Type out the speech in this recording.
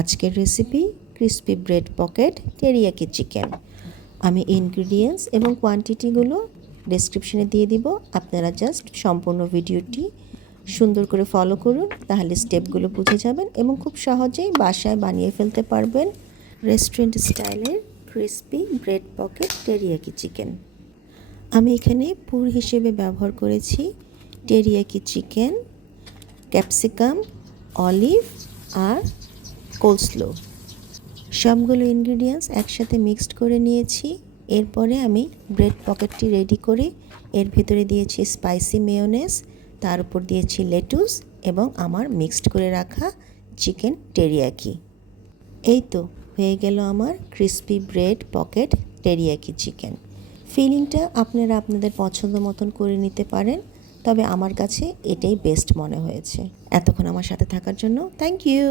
আজকের recipe crispy bread pocket teriyaki chicken. আমি ingredients এবং কোয়ান্টিটিগুলো ডেসক্রিপশনে দিয়ে দিব, আপনারা জাস্ট সম্পূর্ণ ভিডিওটি সুন্দর করে ফলো করুন, তাহলে স্টেপগুলো বুঝে যাবেন এবং খুব সহজেই বাসায় বানিয়ে ফেলতে পারবেন রেস্টুরেন্ট স্টাইলের crispy bread pocket teriyaki chicken. আমি এখানে পুর হিসেবে ব্যবহার করেছি টেরিয়াকি চিকেন, ক্যাপসিকাম, অলিভ আর কোলস্লো। সবগুলো ইনগ্রিডিয়েন্টস একসাথে মিক্সড করে নিয়েছি। এরপরে আমি ব্রেড পকেটটি রেডি করে এর ভিতরে দিয়েছি স্পাইসি মেয়োনেজ, তার উপর দিয়েছি লেটুস এবং আমার মিক্সড করে রাখা চিকেন টেরিয়াকি। এই তো হয়ে গেল আমার crispy bread pocket teriyaki chicken. ফিলিংটা আপনারা আপনাদের পছন্দ মতন করে নিতে পারেন, তবে আমার কাছে এটাই বেস্ট মনে হয়েছে। এতক্ষণ আমার সাথে থাকার জন্য থ্যাংক ইউ।